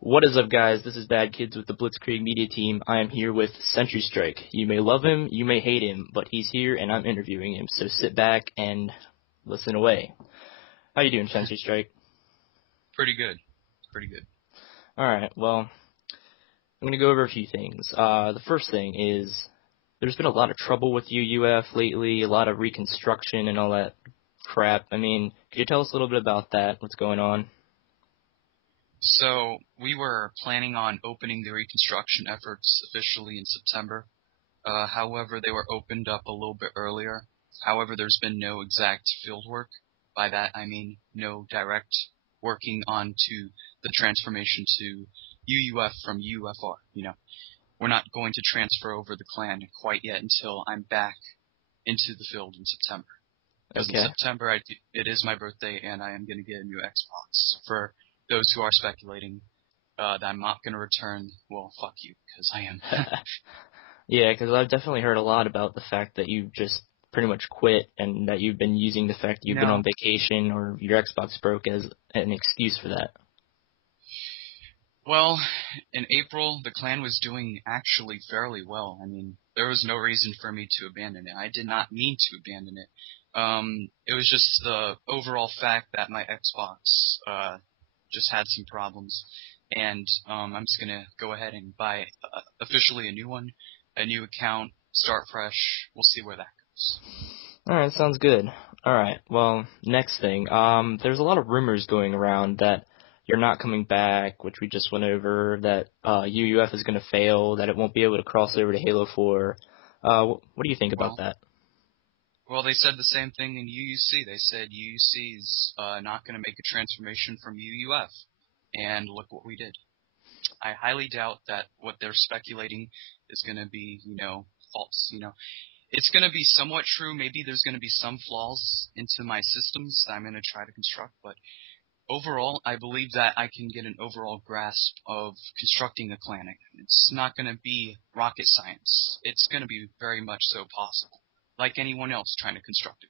What is up, guys? This is Bad Kids with the Blitzkrieg Media Team. I am here with SentryStrike. You may love him, you may hate him, but he's here and I'm interviewing him. So sit back and listen away. How you doing, SentryStrike? Pretty good. Pretty good. All right. Well, I'm gonna go over a few things. The first thing is there's been a lot of trouble with UUF lately, a lot of reconstruction and all that crap. I mean, could you tell us a little bit about that? What's going on? So we were planning on opening the reconstruction efforts officially in September. However, they were opened up a little bit earlier. However, there's been no exact field work. By that, I mean no direct working onto the transformation to UUF from UFR. We're not going to transfer over the clan quite yet until I'm back into the field in September. Because Okay. in September, it is my birthday, and I am going to get a new Xbox. For those who are speculating that I'm not going to return, well, fuck you, because I am. Yeah, because I've definitely heard a lot about the fact that you just pretty much quit and that you've been using the fact that you've been on vacation or your Xbox broke as an excuse for that. Well, in April, the clan was doing actually fairly well. I mean, there was no reason for me to abandon it. I did not mean to abandon it. It was just the overall fact that my Xbox just had some problems, and I'm just gonna go ahead and buy officially a new one, a new account, start fresh. We'll see where that goes. All right, sounds good. All right, well, next thing, there's a lot of rumors going around that you're not coming back, which we just went over, that UUF is going to fail, that it won't be able to cross over to Halo 4. What do you think about that? Well, they said the same thing in UUC. They said UUC is not going to make a transformation from UUF. And look what we did. I highly doubt that what they're speculating is going to be, false. It's going to be somewhat true. Maybe there's going to be some flaws into my systems that I'm going to try to construct. But overall, I believe that I can get an overall grasp of constructing a clan again. It's not going to be rocket science. It's going to be very much so possible, like anyone else trying to construct a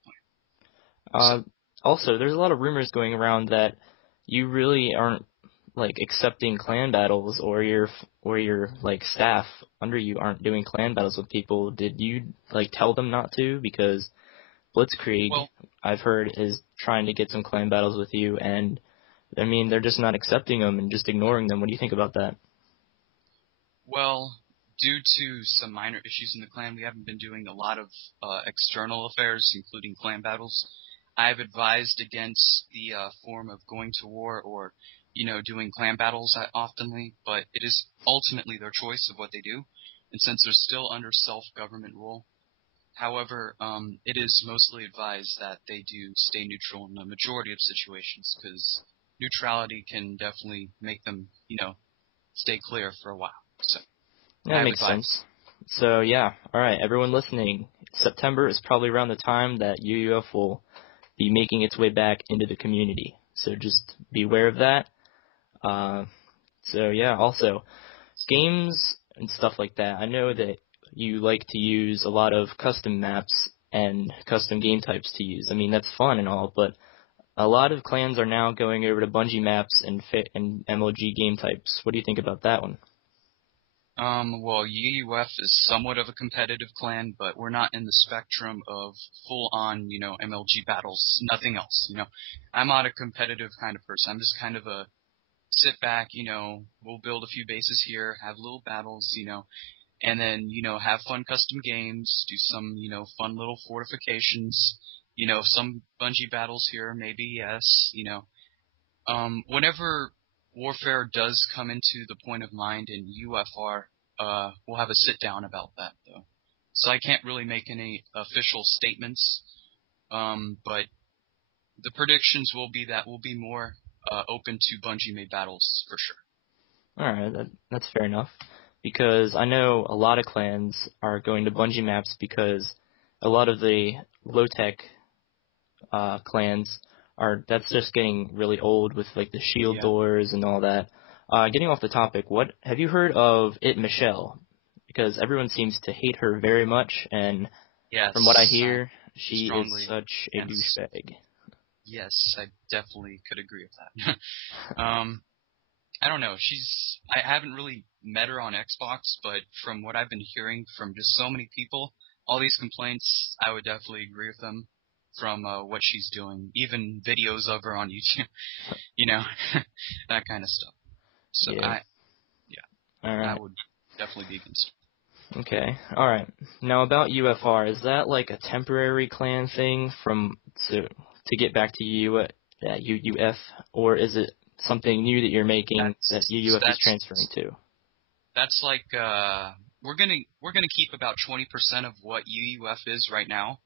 clan. Also, there's a lot of rumors going around that you really aren't accepting clan battles, or your staff under you aren't doing clan battles with people. Did you tell them not to? Because Blitzkrieg, I've heard, is trying to get some clan battles with you, and I mean they're just not accepting them and just ignoring them. What do you think about that? Well, due to some minor issues in the clan, we haven't been doing a lot of external affairs, including clan battles. I've advised against the form of going to war or, doing clan battles oftenly, but it is ultimately their choice of what they do. And since they're still under self-government rule, however, it is mostly advised that they do stay neutral in the majority of situations, because neutrality can definitely make them, stay clear for a while. So that makes sense. So yeah, all right, everyone listening, September is probably around the time that UUF will be making its way back into the community. So just be aware of that. So yeah, also games and stuff like that. I know that you like to use a lot of custom maps and custom game types to use. I mean, that's fun and all, but a lot of clans are now going over to Bungie maps and MLG game types. What do you think about that one? Well, UUF is somewhat of a competitive clan, but we're not in the spectrum of full-on, MLG battles, nothing else, I'm not a competitive kind of person. I'm just kind of a sit back, we'll build a few bases here, have little battles, and then, have fun custom games, do some, fun little fortifications, some Bungie battles here, maybe, yes, whenever warfare does come into the point of mind in UFR, we'll have a sit down about that, though. So I can't really make any official statements, but the predictions will be that we'll be more open to Bungie-made battles for sure. All right, that's fair enough. Because I know a lot of clans are going to Bungie maps because a lot of the low-tech clans that's just getting really old with the shield doors and all that. Getting off the topic, what have you heard of Michelle? Because everyone seems to hate her very much, and from what I hear, she is such a douchebag. Yes, I definitely could agree with that. I don't know. I haven't really met her on Xbox, but from what I've been hearing from just so many people, all these complaints, I would definitely agree with them from what she's doing. Even videos of her on YouTube, you know, that kind of stuff. So Yeah. All I right. would definitely be against Okay. All right. Now about UFR, is that like a temporary clan thing to get back to UUF, or is it something new that you're her. making that UUF is That's transferring to? that's like we're gonna keep about 20% of what UUF is right now.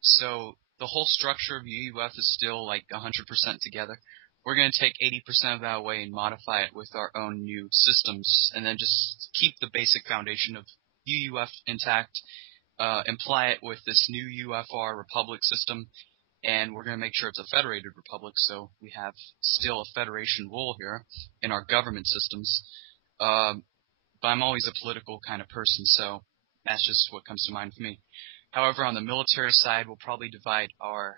So the whole structure of UUF is still like 100% together. We're going to take 80% of that away and modify it with our own new systems, and then just keep the basic foundation of UUF intact, imply it with this new UFR Republic system, and we're going to make sure it's a federated republic, so we have still a federation rule here in our government systems. Um, but I'm always a political kind of person, so that's just what comes to mind for me. However, on the military side, we'll probably divide our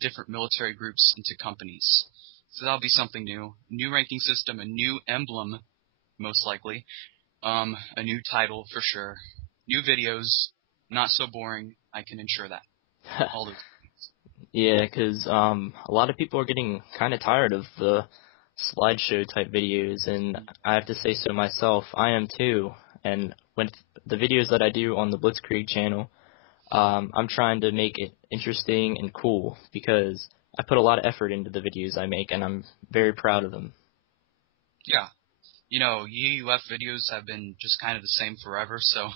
different military groups into companies. So that'll be something new. New ranking system, a new emblem, most likely. A new title for sure. New videos, not so boring. I can ensure that. All those. Yeah, because a lot of people are getting kind of tired of the slideshow type videos, and I have to say so myself. I am too. And with the videos that I do on the Blitzkrieg channel, I'm trying to make it interesting and cool because I put a lot of effort into the videos I make, and I'm very proud of them. Yeah. You know, UUF videos have been just kind of the same forever, so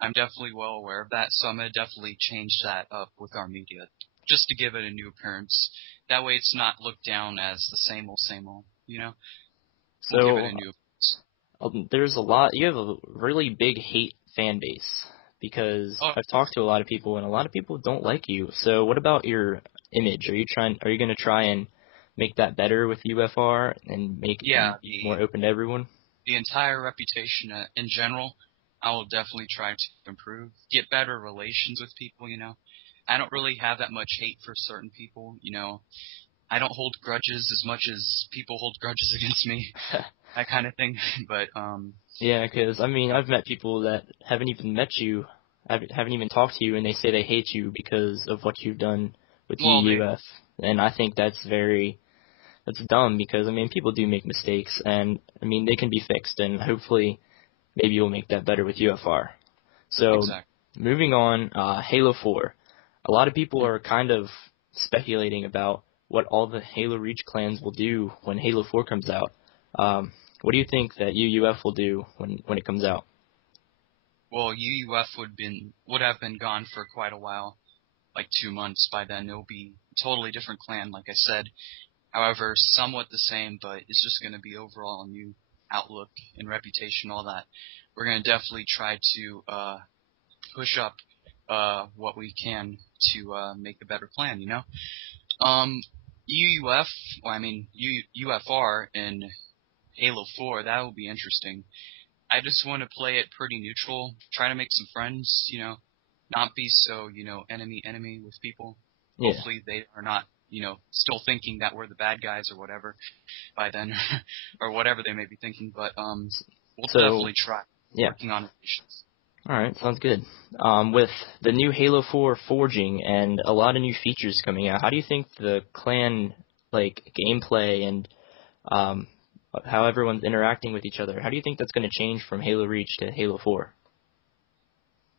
I'm definitely well aware of that. So I'm going to definitely change that up with our media, just to give it a new appearance. That way it's not looked down as the same old, you know? We'll give it a So new appearance. there's a lot. You have a really big hate fan base because Oh, I've talked to a lot of people, and a lot of people don't like you. So what about your image? Are you going to try and make that better with UFR and make it yeah, more open to everyone? the entire reputation in general, I will definitely try to improve, get better relations with people, you know? I don't really have that much hate for certain people, you know? I don't hold grudges as much as people hold grudges against me, that kind of thing. But Yeah, because I mean, I've met people that haven't even met you, haven't even talked to you, and they say they hate you because of what you've done with well, they UUF. And I think that's dumb because I mean, people do make mistakes, and I mean, they can be fixed, and hopefully, maybe you'll make that better with UFR. So, exactly. moving on, Halo 4. A lot of people are kind of speculating about what all the Halo Reach clans will do when Halo 4 comes out. What do you think that UUF will do when it comes out? Well, UUF would have been gone for quite a while, like 2 months by then. It'll be a totally different clan, like I said. However, somewhat the same, but it's just going to be overall a new outlook and reputation, all that. We're going to definitely try to push up what we can to make a better plan, you know? UUF, well, I mean, UFR in Halo 4, that will be interesting. I just want to play it pretty neutral, try to make some friends, you know, not be so, you know, enemy with people. Yeah. Hopefully they are not, you know, still thinking that we're the bad guys or whatever by then, or whatever they may be thinking, but we'll So, definitely try yeah. working on relations. All right, sounds good. With the new Halo 4 forging and a lot of new features coming out, how do you think the clan gameplay and um, how everyone's interacting with each other, how do you think that's going to change from Halo Reach to Halo 4?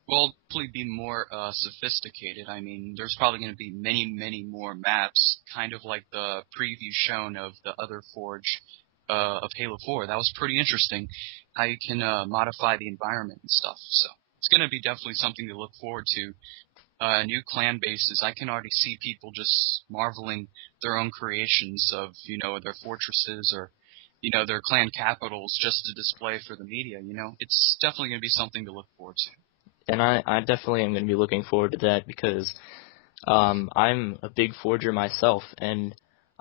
Well, probably be more sophisticated. I mean, there's probably going to be many more maps, kind of like the preview shown of the other Forge of Halo 4. That was pretty interesting, how you can modify the environment and stuff. So it's going to be definitely something to look forward to. New clan bases. I can already see people just marveling their own creations of, you know, their fortresses or, you know, their clan capitals just to display for the media. You know, it's definitely going to be something to look forward to. And I definitely am going to be looking forward to that because I'm a big forger myself, and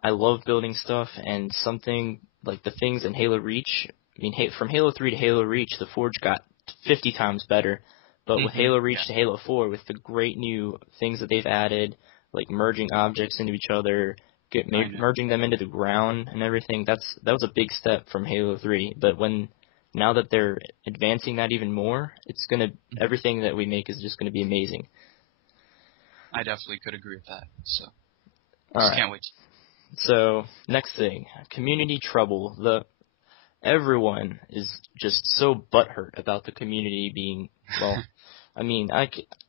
I love building stuff, and something like the things in Halo Reach, I mean, from Halo 3 to Halo Reach, the forge got 50 times better, but with Halo Reach to Halo 4, with the great new things that they've added, like merging objects into each other, I know. merging them into the ground and everything. That was a big step from Halo 3. But now that they're advancing that even more, everything that we make is just gonna be amazing. I definitely could agree with that. So, All just right. can't wait. So next thing, community trouble. Everyone is just so butthurt about the community being, well, I mean,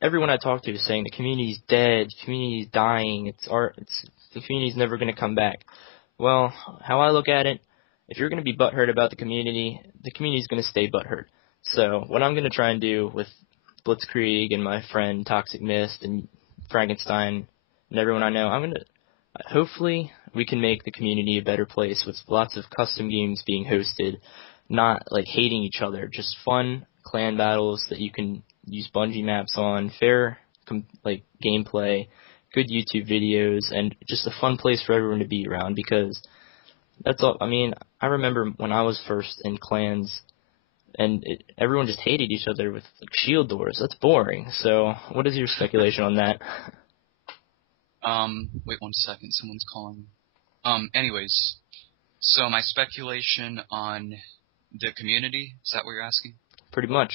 everyone I talk to is saying the community's dead, the community's dying, the community's never going to come back. Well, how I look at it, if you're going to be butthurt about the community's going to stay butthurt. So what I'm going to try and do with Blitzkrieg and my friend Toxic Mist and Frankenstein and everyone I know, hopefully we can make the community a better place with lots of custom games being hosted, not like hating each other, just fun clan battles that you can use Bungie maps on, fair gameplay, good YouTube videos, and just a fun place for everyone to be around, because that's all. I mean, I remember when I was first in clans and everyone just hated each other with shield doors. That's boring. So what is your speculation on that? Wait 1 second. Someone's calling. Anyways, so my speculation on the community, is that what you're asking? Pretty much.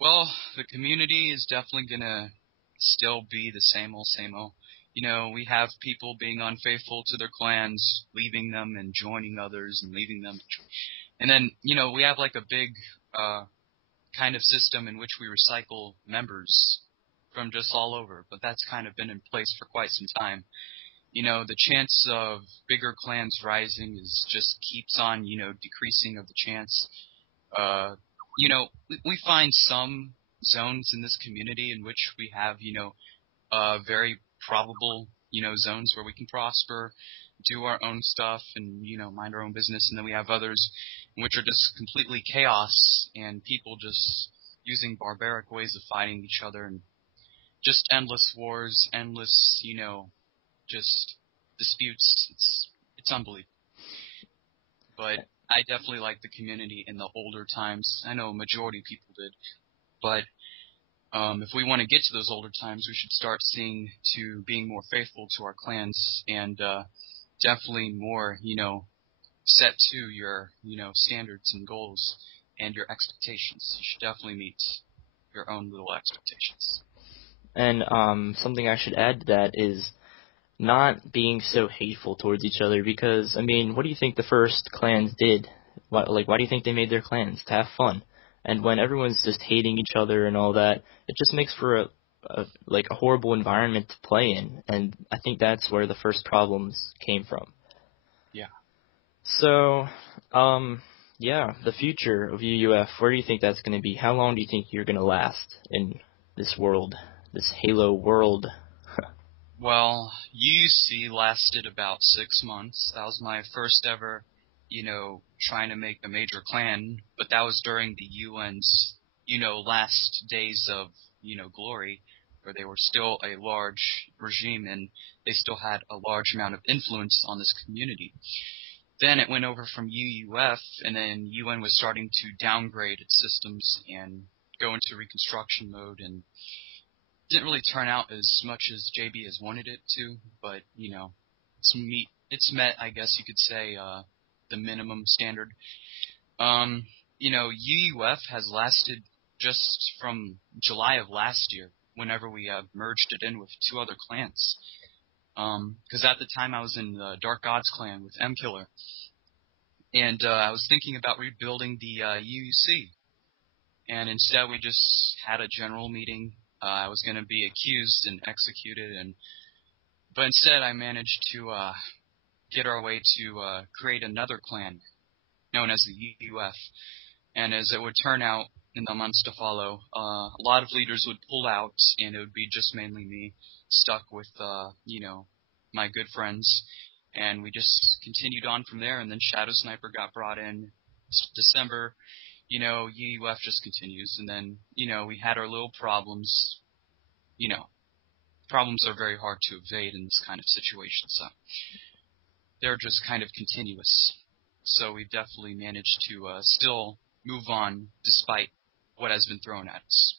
Well, the community is definitely gonna still be the same old, same old. You know, we have people being unfaithful to their clans, leaving them and joining others and leaving them. And then, you know, we have like a big, kind of system in which we recycle members from just all over, but that's kind of been in place for quite some time. You know, the chance of bigger clans rising just keeps on, you know, decreasing of the chance. You know, we find some zones in this community in which we have, you know, very probable, you know, zones where we can prosper, do our own stuff, and, you know, mind our own business. And then we have others in which are just completely chaos and people just using barbaric ways of fighting each other and just endless wars, endless, you know, just disputes. It's unbelievable. But I definitely like the community in the older times. I know a majority of people did. But if we want to get to those older times, we should start seeing to being more faithful to our clans and definitely more, you know, set to your, you know, standards and goals and your expectations. You should definitely meet your own little expectations. And something I should add to that is not being so hateful towards each other, because, I mean, what do you think the first clans did? Why do you think they made their clans? To have fun. And when everyone's just hating each other and all that, it just makes for a horrible environment to play in. And I think that's where the first problems came from. Yeah. So, yeah, the future of UUF, where do you think that's going to be? How long do you think you're going to last in this world, this Halo world? Well, UC lasted about 6 months. That was my first ever, you know, trying to make a major clan, but that was during the UN's, you know, last days of, you know, glory, where they were still a large regime and they still had a large amount of influence on this community. Then it went over from UUF, and then UN was starting to downgrade its systems and go into reconstruction mode, and didn't really turn out as much as JB has wanted it to, but, you know, it's met, I guess you could say, the minimum standard. You know, UUF has lasted just from July of last year, whenever we merged it in with 2 other clans. Because at the time I was in the Dark Gods clan with M-Killer, and I was thinking about rebuilding the UUC, and instead we just had a general meeting. I was going to be accused and executed, but instead I managed to get our way to create another clan known as the UUF. And as it would turn out in the months to follow, a lot of leaders would pull out, and it would be just mainly me stuck with, you know, my good friends. And we just continued on from there, and then Shadow Sniper got brought in December. You know, UUF just continues, and then, you know, we had our little problems. You know, problems are very hard to evade in this kind of situation, so they're just kind of continuous. So we've definitely managed to still move on despite what has been thrown at us.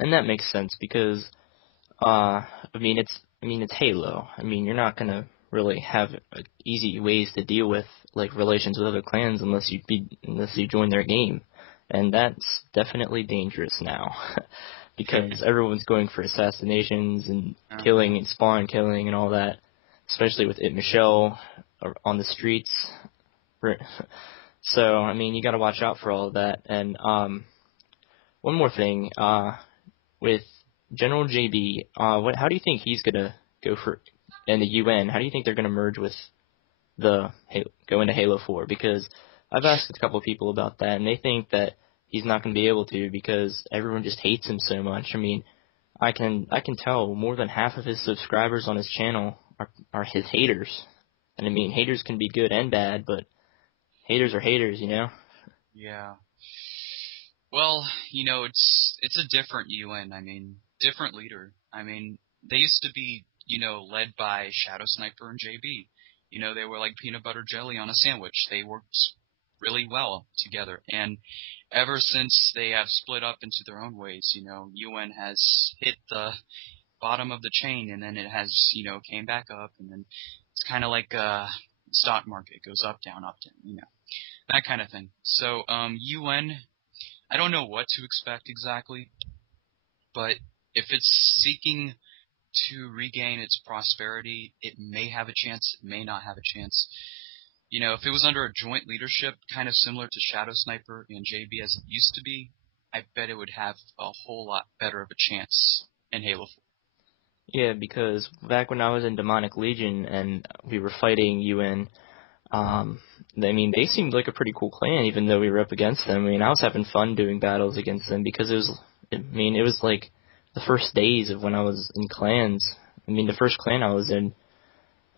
And that makes sense, because, I mean, I mean, it's Halo. I mean, you're not gonna really have easy ways to deal with like relations with other clans unless you join their game, and that's definitely dangerous now because everyone's going for assassinations and killing and spawn killing and all that, especially with Michelle on the streets. So I mean, you got to watch out for all of that. And one more thing, with General JB, how do you think he's gonna go for in the UN? How do you think they're gonna merge with go into Halo 4? Because I've asked a couple of people about that, and they think that he's not gonna be able to because everyone just hates him so much. I mean, I can tell more than half of his subscribers on his channel are his haters, and I mean, haters can be good and bad, but haters are haters, you know. Yeah. Well, it's a different UN. I mean, different leader. I mean, they used to be, led by Shadow Sniper and JB. They were like peanut butter jelly on a sandwich. They worked really well together. And ever since they have split up into their own ways, UN has hit the bottom of the chain, and then it has, came back up, and then it's kind of like a stock market. It goes up, down, that kind of thing. So, UN, I don't know what to expect exactly, but if it's seeking to regain its prosperity, it may have a chance, it may not have a chance. If it was under a joint leadership, kind of similar to Shadow Sniper and JB as it used to be, I bet it would have a whole lot better of a chance in Halo 4. Yeah, because back when I was in Demonic Legion and we were fighting UN, I mean, they seemed like a pretty cool clan, even though we were up against them. I mean, I was having fun doing battles against them because it was like the first days of when I was in clans. I mean, the first clan I was in,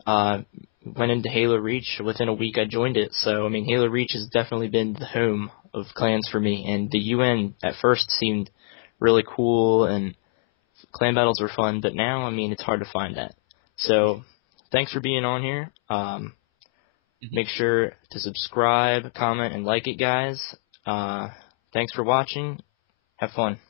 went into Halo Reach. Within a week, I joined it. So, I mean, Halo Reach has definitely been the home of clans for me. And the UN at first seemed really cool, and clan battles were fun. But now, I mean, it's hard to find that. So, thanks for being on here. Make sure to subscribe, comment, and like it, guys. Thanks for watching. Have fun.